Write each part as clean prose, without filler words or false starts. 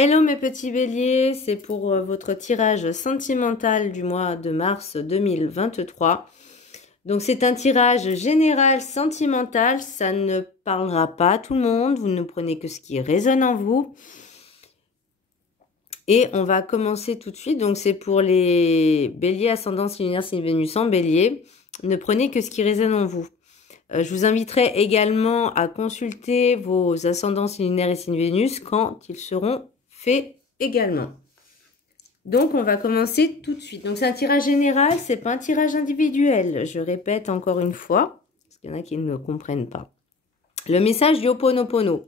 Hello mes petits béliers, c'est pour votre tirage sentimental du mois de mars 2023. Donc c'est un tirage général sentimental, ça ne parlera pas à tout le monde, vous ne prenez que ce qui résonne en vous. Et on va commencer tout de suite, donc c'est pour les béliers, ascendance, lunaire, signe Vénus en bélier. Ne prenez que ce qui résonne en vous. Je vous inviterai également à consulter vos ascendances lunaires et signes Vénus quand ils seront faits également. Donc, on va commencer tout de suite. Donc, c'est un tirage général, c'est pas un tirage individuel. Je répète encore une fois, parce qu'il y en a qui ne comprennent pas. Le message du Ho'oponopono.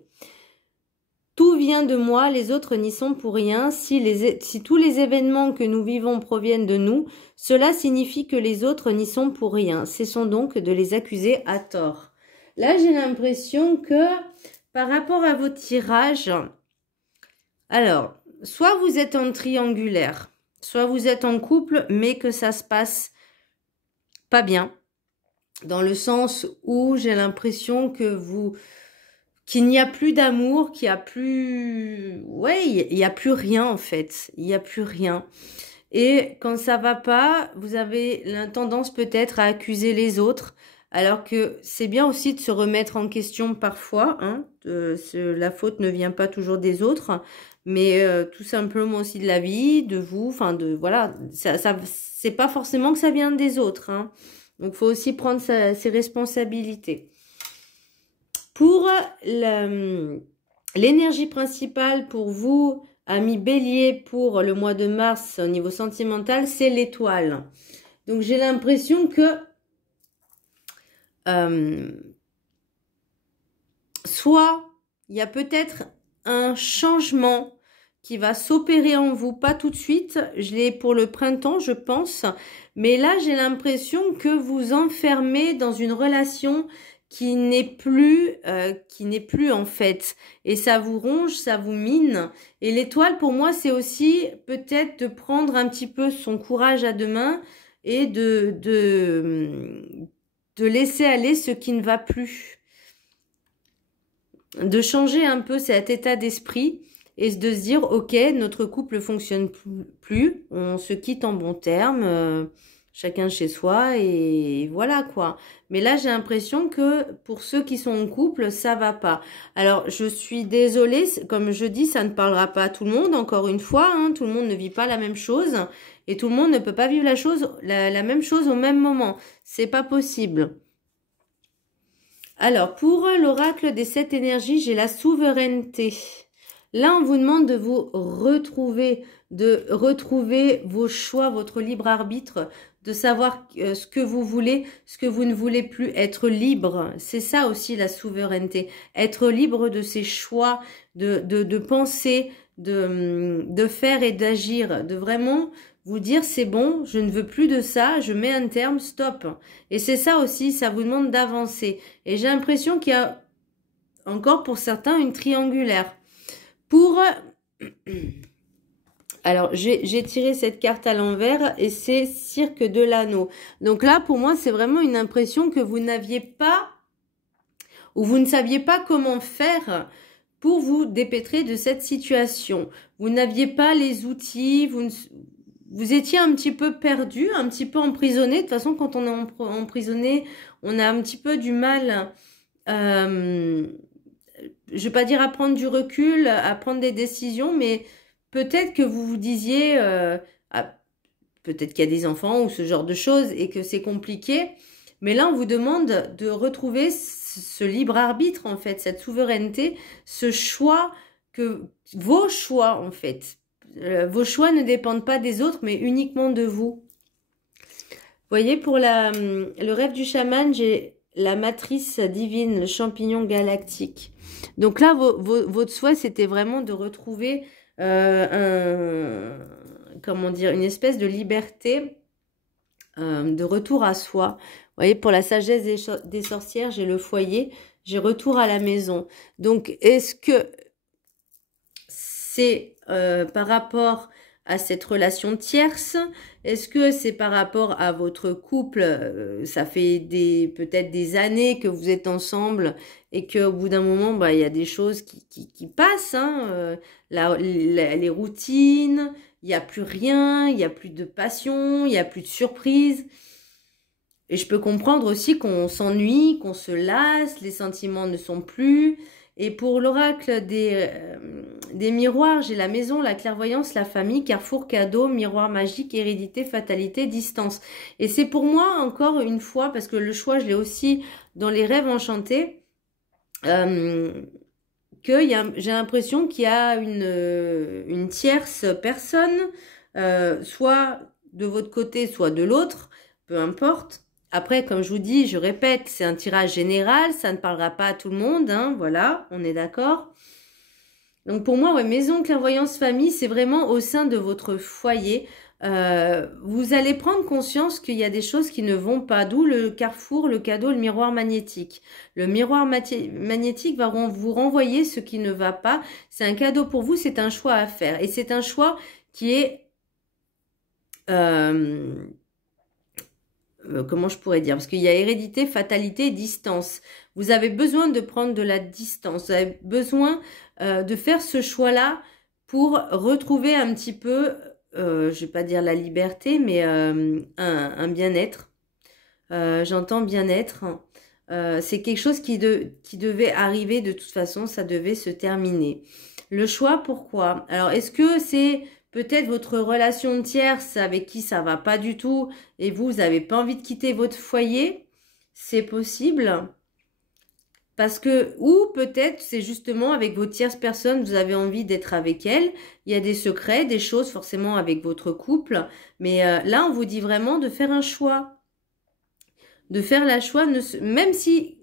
Tout vient de moi, les autres n'y sont pour rien. Si tous les événements que nous vivons proviennent de nous, cela signifie que les autres n'y sont pour rien. Cessons donc de les accuser à tort. Là, j'ai l'impression que par rapport à vos tirages, alors, soit vous êtes en triangulaire, soit vous êtes en couple, mais que ça se passe pas bien. Dans le sens où j'ai l'impression que qu'il n'y a plus d'amour, qu'il n'y a plus... Ouais, il n'y a plus rien en fait. Il n'y a plus rien. Et quand ça va pas, vous avez la tendance peut-être à accuser les autres. Alors que c'est bien aussi de se remettre en question parfois. Hein, la faute ne vient pas toujours des autres, mais tout simplement aussi de la vie, de vous. Enfin, voilà, c'est pas forcément que ça vient des autres. Hein. Donc, il faut aussi prendre ses responsabilités. Pour l'énergie principale pour vous, amis bélier, pour le mois de mars au niveau sentimental, c'est l'étoile. Donc, j'ai l'impression que soit il y a peut-être un changement qui va s'opérer en vous, pas tout de suite, je l'ai pour le printemps, je pense, mais là, j'ai l'impression que vous enfermez dans une relation qui n'est plus en fait, et ça vous ronge, ça vous mine. Et l'étoile, pour moi, c'est aussi peut-être de prendre un petit peu son courage à deux mains et de laisser aller ce qui ne va plus. De changer un peu cet état d'esprit et de se dire, ok, notre couple ne fonctionne plus, on se quitte en bons termes, chacun chez soi et voilà quoi. Mais là, j'ai l'impression que pour ceux qui sont en couple, ça va pas. Alors, je suis désolée, comme je dis, ça ne parlera pas à tout le monde, encore une fois, hein, tout le monde ne vit pas la même chose et tout le monde ne peut pas vivre la même chose au même moment. C'est pas possible. Alors, pour l'oracle des 7 énergies, j'ai la souveraineté. Là, on vous demande de vous retrouver, de retrouver vos choix, votre libre arbitre, de savoir ce que vous voulez, ce que vous ne voulez plus, être libre. C'est ça aussi la souveraineté. Être libre de ses choix, de penser, de faire et d'agir, de vraiment vous dire c'est bon, je ne veux plus de ça, je mets un terme, stop. Et c'est ça aussi, ça vous demande d'avancer. Et j'ai l'impression qu'il y a encore pour certains une triangulaire. Alors, j'ai tiré cette carte à l'envers et c'est Cirque de l'anneau. Donc là, pour moi, c'est vraiment une impression que vous n'aviez pas ou vous ne saviez pas comment faire pour vous dépêtrer de cette situation. Vous n'aviez pas les outils, vous étiez un petit peu perdu, un petit peu emprisonné. De toute façon, quand on est emprisonné, on a un petit peu du mal... je vais pas dire à prendre du recul, à prendre des décisions, mais peut-être que vous vous disiez, peut-être qu'il y a des enfants ou ce genre de choses et que c'est compliqué. Mais là, on vous demande de retrouver ce libre arbitre, en fait, cette souveraineté, ce choix, vos choix, en fait. Vos choix ne dépendent pas des autres, mais uniquement de vous. Vous voyez, pour le rêve du chaman, j'ai la matrice divine, le champignon galactique. Donc là, votre souhait, c'était vraiment de retrouver comment dire, une espèce de liberté, de retour à soi. Vous voyez, pour la sagesse des sorcières, j'ai le foyer, j'ai retour à la maison. Donc, est-ce que c'est par rapport à cette relation tierce? Est-ce que c'est par rapport à votre couple? Ça fait peut-être des années que vous êtes ensemble et qu'au bout d'un moment, bah, il y a des choses qui passent, hein, les routines, il n'y a plus rien, il n'y a plus de passion, il n'y a plus de surprise. Et je peux comprendre aussi qu'on s'ennuie, qu'on se lasse, les sentiments ne sont plus. Et pour l'oracle des miroirs, j'ai la maison, la clairvoyance, la famille, carrefour, cadeau, miroir magique, hérédité, fatalité, distance. Et c'est pour moi, encore une fois, parce que le choix, je l'ai aussi dans les rêves enchantés, j'ai l'impression qu'il y a une tierce personne, soit de votre côté, soit de l'autre, peu importe. Après, comme je vous dis, je répète, c'est un tirage général, ça ne parlera pas à tout le monde, hein, voilà, on est d'accord. Donc pour moi, ouais, maison, clairvoyance, famille, c'est vraiment au sein de votre foyer. Vous allez prendre conscience qu'il y a des choses qui ne vont pas, d'où le carrefour, le cadeau, le miroir magnétique. Le miroir magnétique va vous renvoyer ce qui ne va pas. C'est un cadeau pour vous, c'est un choix à faire. Et c'est un choix qui est... comment je pourrais dire? Parce qu'il y a hérédité, fatalité, distance. Vous avez besoin de prendre de la distance. Vous avez besoin de faire ce choix-là pour retrouver un petit peu, je vais pas dire la liberté, mais un bien-être. J'entends bien-être. C'est quelque chose qui devait arriver de toute façon, ça devait se terminer. Le choix, pourquoi? Alors, est-ce que c'est... peut-être votre relation tierce avec qui ça va pas du tout et vous n'avez pas envie de quitter votre foyer, c'est possible. Parce que, ou peut-être c'est justement avec vos tierces personnes, vous avez envie d'être avec elles. Il y a des secrets, des choses forcément avec votre couple. Mais là, on vous dit vraiment de faire un choix. De faire la choix, même si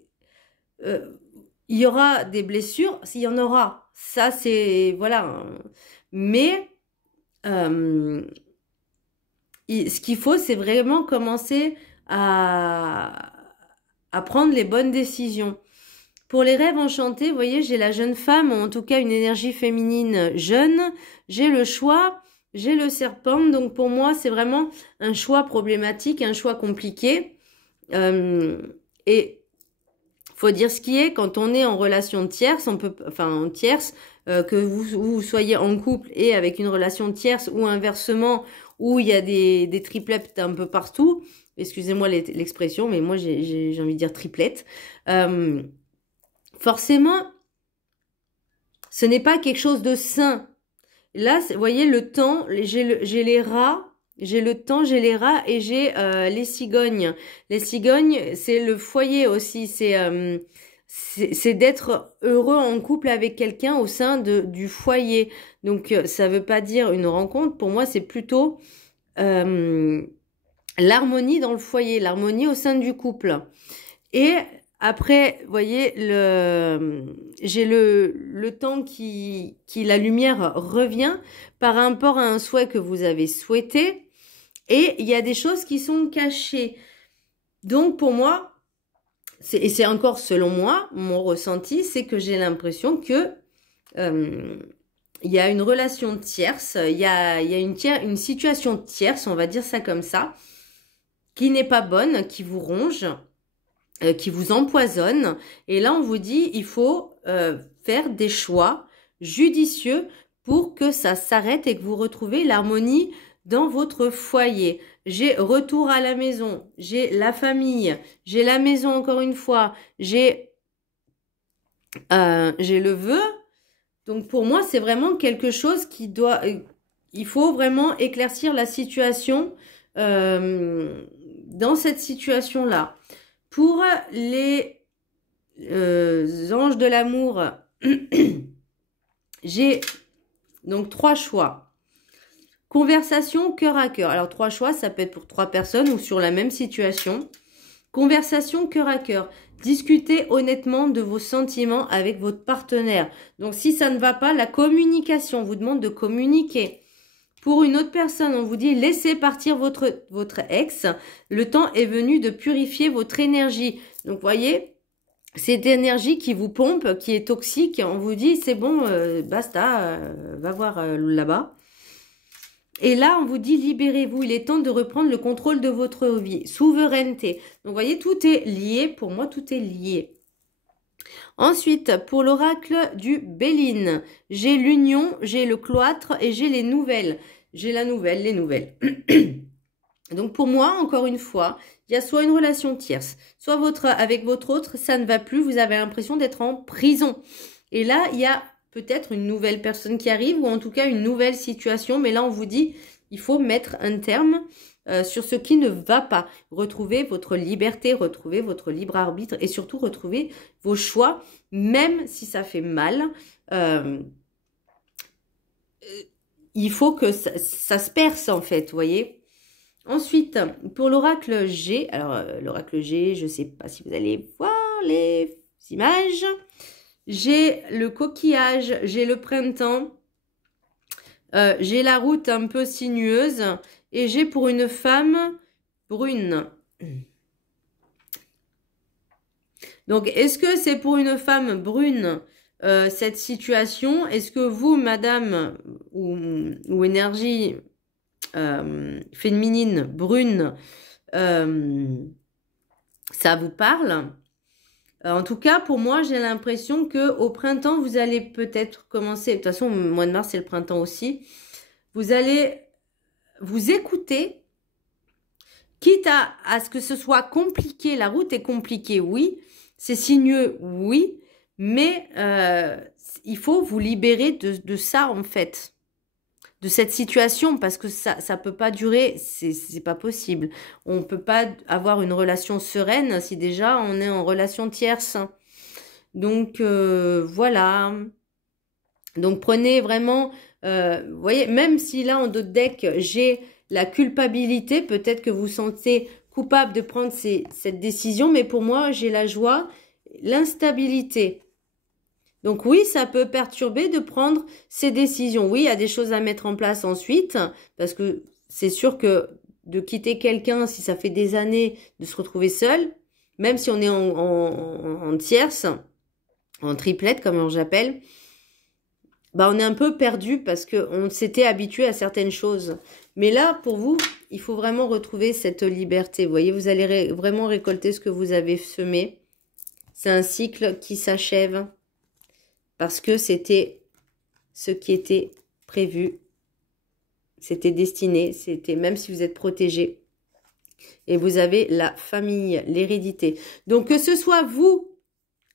il y aura des blessures, s'il y en aura. Ça, c'est... voilà. Mais... ce qu'il faut, c'est vraiment commencer à prendre les bonnes décisions. Pour les rêves enchantés, vous voyez, j'ai la jeune femme, ou en tout cas une énergie féminine jeune. J'ai le choix, j'ai le serpent. Donc pour moi, c'est vraiment un choix problématique, un choix compliqué. Et faut dire ce qui est, quand on est en relation tierce, on peut, enfin en tierce, que vous soyez en couple et avec une relation tierce ou inversement, où il y a des triplettes un peu partout. Excusez-moi l'expression, mais moi j'ai envie de dire triplette. Forcément, ce n'est pas quelque chose de sain. Là, vous voyez, le temps, j'ai les rats. J'ai le temps, j'ai les rats et j'ai les cigognes. Les cigognes, c'est le foyer aussi. C'est d'être heureux en couple avec quelqu'un au sein du foyer. Donc, ça veut pas dire une rencontre. Pour moi, c'est plutôt l'harmonie dans le foyer, l'harmonie au sein du couple. Et après, vous voyez, j'ai le temps qui la lumière revient par rapport à un souhait que vous avez souhaité. Et il y a des choses qui sont cachées. Donc, pour moi, et c'est encore selon moi, mon ressenti, c'est que j'ai l'impression que il y a une relation tierce, il y a une situation tierce, on va dire ça comme ça, qui n'est pas bonne, qui vous ronge, qui vous empoisonne. Et là, on vous dit, il faut faire des choix judicieux pour que ça s'arrête et que vous retrouvez l'harmonie dans votre foyer. J'ai retour à la maison, j'ai la famille, j'ai la maison encore une fois, j'ai le vœu. Donc pour moi, c'est vraiment quelque chose qui doit... il faut vraiment éclaircir la situation dans cette situation-là. Pour les anges de l'amour, j'ai donc 3 choix. Conversation cœur à cœur. Alors 3 choix, ça peut être pour 3 personnes ou sur la même situation. Conversation cœur à cœur. Discutez honnêtement de vos sentiments avec votre partenaire. Donc si ça ne va pas, la communication, on vous demande de communiquer. Pour une autre personne, on vous dit laissez partir votre ex. Le temps est venu de purifier votre énergie. Donc vous voyez, cette énergie qui vous pompe, qui est toxique, on vous dit c'est bon, basta, va voir là-bas. Et là, on vous dit libérez-vous. Il est temps de reprendre le contrôle de votre vie. Souveraineté. Donc, vous voyez, tout est lié. Pour moi, tout est lié. Ensuite, pour l'oracle du Béline, j'ai l'union, j'ai le cloître et j'ai les nouvelles. J'ai la nouvelle, les nouvelles. Donc pour moi, encore une fois, il y a soit une relation tierce, soit avec votre autre, ça ne va plus, vous avez l'impression d'être en prison. Et là, il y a peut-être une nouvelle personne qui arrive, ou en tout cas une nouvelle situation, mais là on vous dit, il faut mettre un terme sur ce qui ne va pas. Retrouver votre liberté, retrouver votre libre arbitre et surtout retrouver vos choix, même si ça fait mal. Il faut que ça se perce en fait, vous voyez. Ensuite, pour l'oracle G, alors l'oracle G, je ne sais pas si vous allez voir les images. J'ai le coquillage, j'ai le printemps, j'ai la route un peu sinueuse et j'ai pour une femme brune. Donc, est-ce que c'est pour une femme brune cette situation? Est-ce que vous, madame, ou énergie féminine, brune, ça vous parle? En tout cas, pour moi, j'ai l'impression que au printemps, vous allez peut-être commencer. De toute façon, le mois de mars, c'est le printemps aussi. Vous allez vous écouter, quitte à ce que ce soit compliqué. La route est compliquée, oui. C'est sinueux, oui. Mais il faut vous libérer de ça, en fait. De cette situation, parce que ça peut pas durer, c'est pas possible. On peut pas avoir une relation sereine si déjà on est en relation tierce. Donc voilà. Donc prenez vraiment, vous voyez, même si là en d'autres decks j'ai la culpabilité, peut-être que vous sentez coupable de prendre cette décision, mais pour moi j'ai la joie, l'instabilité. Donc oui, ça peut perturber de prendre ces décisions. Oui, il y a des choses à mettre en place ensuite, parce que c'est sûr que de quitter quelqu'un, si ça fait des années de se retrouver seul, même si on est en tierce, en triplette comme j'appelle, bah on est un peu perdu parce qu'on s'était habitué à certaines choses. Mais là, pour vous, il faut vraiment retrouver cette liberté. Vous voyez, vous allez vraiment récolter ce que vous avez semé. C'est un cycle qui s'achève. Parce que c'était ce qui était prévu, c'était destiné, c'était même si vous êtes protégé. Et vous avez la famille, l'hérédité. Donc que ce soit vous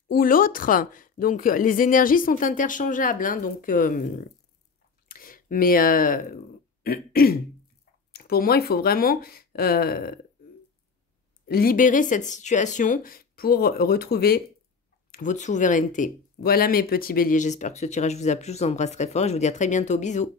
ou l'autre, donc les énergies sont interchangeables. Hein, donc, mais pour moi, il faut vraiment libérer cette situation pour retrouver votre souveraineté. Voilà mes petits béliers, j'espère que ce tirage vous a plu, je vous embrasse très fort et je vous dis à très bientôt, bisous.